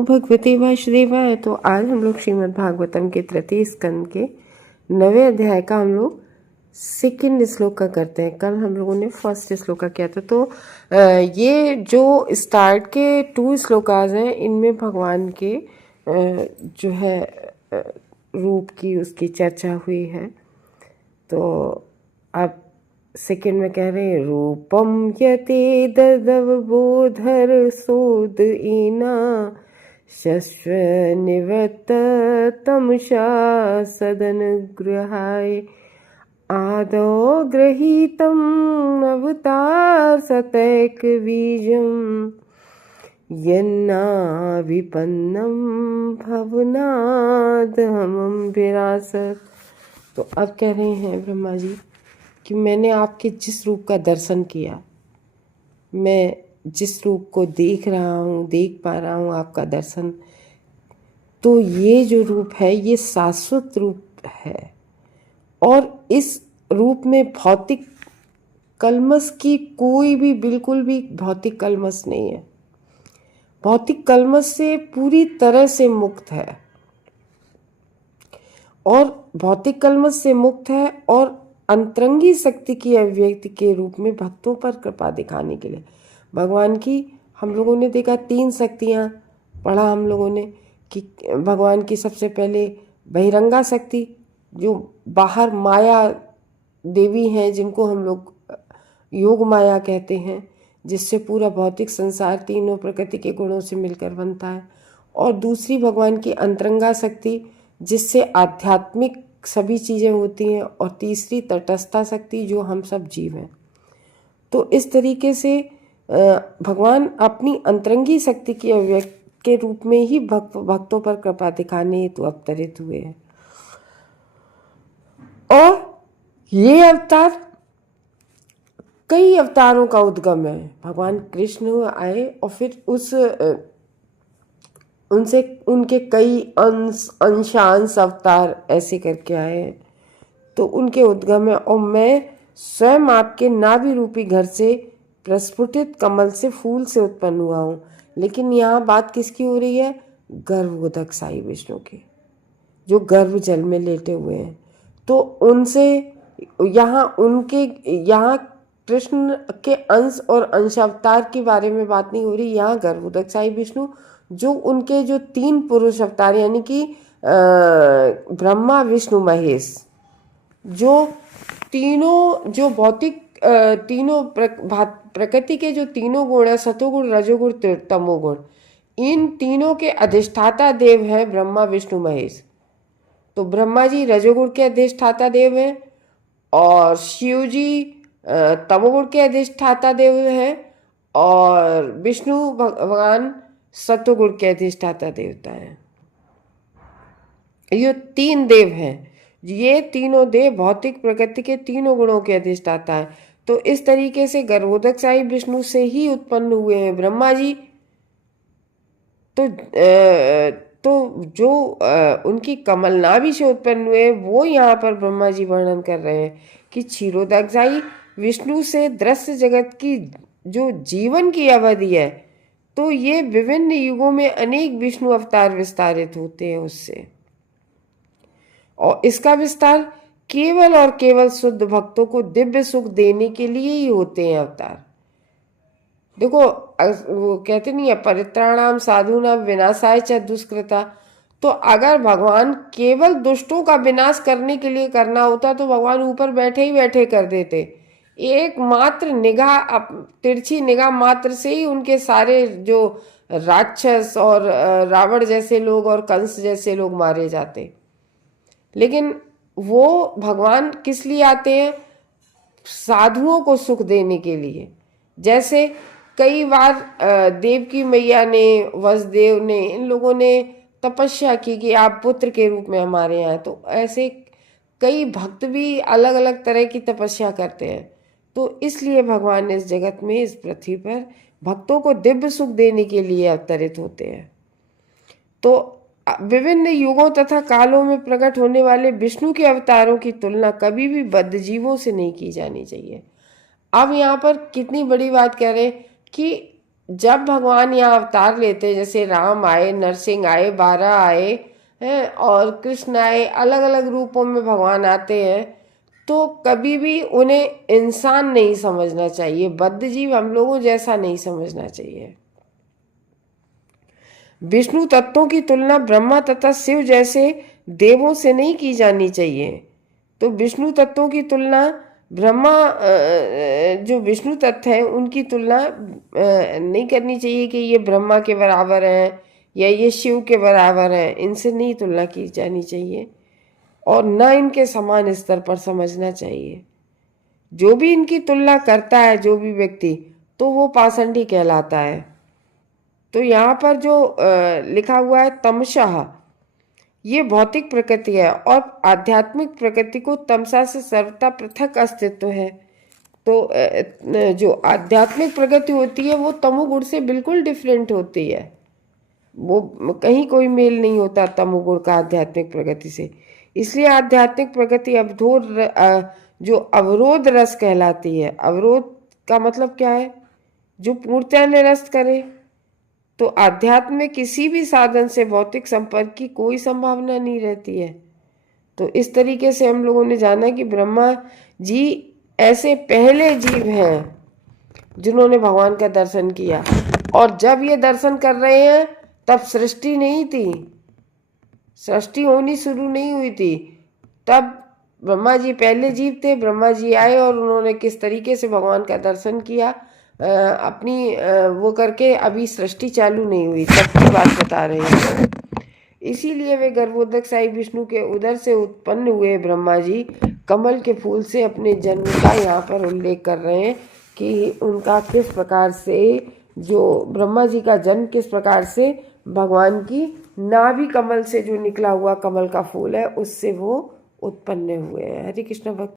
नमो भगवते वासुदेवाय। तो आज हम लोग श्रीमद् भागवतम के तृतीय स्कंद के 9वें अध्याय का हम लोग सेकंड श्लोक का करते हैं। कल हम लोगों ने फर्स्ट श्लोक का किया था। तो ये जो स्टार्ट के 2 श्लोकाज हैं, इनमें भगवान के जो है रूप की उसकी चर्चा हुई है। तो अब सेकंड में कह रहे हैं, रूपम यते ददवबोधर सोद ईना शस्व निवृत्त तमसा सदनुग्रहाय आदौ गृहीतम अवतार सतैक बीजम यन्ना विपन्नम भवनाद हमम विरासत। तो अब कह रहे हैं ब्रह्मा जी कि मैंने आपके जिस रूप का दर्शन किया, मैं जिस रूप को देख रहा हूँ, देख पा रहा हूँ आपका दर्शन, तो ये जो रूप है ये शाश्वत रूप है और इस रूप में भौतिक कलमश की कोई भी, बिल्कुल भी भौतिक कलमश नहीं है। भौतिक कलमश से पूरी तरह से मुक्त है और भौतिक कलमश से मुक्त है और अंतरंगी शक्ति की अभिव्यक्ति के रूप में भक्तों पर कृपा दिखाने के लिए भगवान की हम लोगों ने देखा 3 शक्तियाँ पढ़ा हम लोगों ने कि भगवान की सबसे पहले बहिरंगा शक्ति, जो बाहर माया देवी हैं, जिनको हम लोग योग माया कहते हैं, जिससे पूरा भौतिक संसार तीनों प्रकृति के गुणों से मिलकर बनता है। और दूसरी भगवान की अंतरंगा शक्ति, जिससे आध्यात्मिक सभी चीज़ें होती हैं। और तीसरी तटस्थता शक्ति, जो हम सब जीव हैं। तो इस तरीके से भगवान अपनी अंतरंगी शक्ति की अभिव्यक्ति के रूप में ही भक्तों पर कृपा दिखाने हेतु अवतरित हुए हैं। और ये अवतार कई अवतारों का उद्गम है। भगवान कृष्ण आए और फिर उनसे उनके कई अंशांश अवतार ऐसे करके आए हैं। तो उनके उद्गम है। और मैं स्वयं आपके नाभि रूपी घर से प्रस्फुटित कमल से फूल से उत्पन्न हुआ हूँ। लेकिन यहाँ बात किसकी हो रही है? गर्भोदक साई विष्णु की, जो गर्भ जल में लेटे हुए हैं। तो उनसे यहाँ कृष्ण के अंश और अंशावतार के बारे में बात नहीं हो रही। यहाँ गर्भोदक साई विष्णु, जो उनके जो 3 पुरुष अवतार यानी कि ब्रह्मा विष्णु महेश, जो तीनों, जो भौतिक तीनों प्रकृति के जो तीनों गुण है, सतोगुण रजोगुण तमोगुण, इन तीनों के अधिष्ठाता देव हैं ब्रह्मा विष्णु महेश। तो ब्रह्मा जी रजोगुण के अधिष्ठाता देव हैं और शिव जी तमोगुण के अधिष्ठाता देव हैं और विष्णु भगवान सतोगुण के अधिष्ठाता देवता हैं। ये 3 देव हैं। ये तीनों देव भौतिक प्रकृति के तीनों गुणों के अधिष्ठाता है। तो इस तरीके से गर्भोदक साई विष्णु से ही उत्पन्न हुए हैं ब्रह्मा जी। तो जो उनकी कमलनाभि से उत्पन्न हुए, वो यहाँ पर ब्रह्मा जी वर्णन कर रहे हैं कि क्षीरोदकसाई विष्णु से दृश्य जगत की जो जीवन की अवधि है, तो ये विभिन्न युगों में अनेक विष्णु अवतार विस्तारित होते हैं उससे। और इसका विस्तार केवल और केवल शुद्ध भक्तों को दिव्य सुख देने के लिए ही होते हैं अवतार। देखो, वो कहते नहीं है, परित्राणाम साधूनाम विनाशाय च दुष्कृता। तो अगर भगवान केवल दुष्टों का विनाश करने के लिए करना होता तो भगवान ऊपर बैठे ही बैठे कर देते। एक मात्र निगाह, तिरछी निगाह मात्र से ही उनके सारे जो राक्षस और रावण जैसे लोग और कंस जैसे लोग मारे जाते। लेकिन वो भगवान किस लिए आते हैं? साधुओं को सुख देने के लिए। जैसे कई बार देवकी मैया ने, वसुदेव ने, इन लोगों ने तपस्या की कि आप पुत्र के रूप में हमारे यहाँ। तो ऐसे कई भक्त भी अलग अलग तरह की तपस्या करते हैं। तो इसलिए भगवान इस जगत में, इस पृथ्वी पर भक्तों को दिव्य सुख देने के लिए अवतरित होते हैं। तो विभिन्न युगों तथा कालों में प्रकट होने वाले विष्णु के अवतारों की तुलना कभी भी बद्ध जीवों से नहीं की जानी चाहिए। अब यहाँ पर कितनी बड़ी बात कह रहे हैं कि जब भगवान यहाँ अवतार लेते, जैसे राम आए, नरसिंह आए, बारह आए हैं, और कृष्ण आए, अलग अलग रूपों में भगवान आते हैं, तो कभी भी उन्हें इंसान नहीं समझना चाहिए, बद्ध जीव हम लोगों जैसा नहीं समझना चाहिए। विष्णु तत्वों की तुलना ब्रह्मा तथा शिव जैसे देवों से नहीं की जानी चाहिए। तो विष्णु तत्वों की तुलना ब्रह्मा, जो विष्णु तत्व हैं उनकी तुलना नहीं करनी चाहिए कि ये ब्रह्मा के बराबर हैं या ये शिव के बराबर हैं, इनसे नहीं तुलना की जानी चाहिए और न इनके समान स्तर पर समझना चाहिए। जो भी इनकी तुलना करता है, जो भी व्यक्ति, तो वो पाषंडी कहलाता है। तो यहाँ पर जो लिखा हुआ है तमशः, ये भौतिक प्रकृति है और आध्यात्मिक प्रकृति को तमसा से सर्वथा पृथक अस्तित्व है। तो जो आध्यात्मिक प्रकृति होती है वो तमोगुण से बिल्कुल डिफरेंट होती है, वो कहीं कोई मेल नहीं होता तमोगुण का आध्यात्मिक प्रकृति से। इसलिए आध्यात्मिक प्रकृति जो अवरोध रस कहलाती है। अवरोध का मतलब क्या है? जो पूर्णतः निरस्त करे। तो आध्यात्म में किसी भी साधन से भौतिक संपर्क की कोई संभावना नहीं रहती है। तो इस तरीके से हम लोगों ने जाना कि ब्रह्मा जी ऐसे पहले जीव हैं जिन्होंने भगवान का दर्शन किया, और जब ये दर्शन कर रहे हैं तब सृष्टि नहीं थी, सृष्टि होनी शुरू नहीं हुई थी। तब ब्रह्मा जी पहले जीव थे, ब्रह्मा जी आए और उन्होंने किस तरीके से भगवान का दर्शन किया, अपनी वो करके, अभी सृष्टि चालू नहीं हुई, तब की बात बता रहे हैं। इसीलिए वे गर्भोदक साई विष्णु के उदर से उत्पन्न हुए ब्रह्मा जी कमल के फूल से अपने जन्म का यहाँ पर उल्लेख कर रहे हैं कि उनका किस प्रकार से, जो ब्रह्मा जी का जन्म किस प्रकार से भगवान की नाभि कमल से जो निकला हुआ कमल का फूल है उससे वो उत्पन्न हुए हैं। हरे कृष्ण भक्त।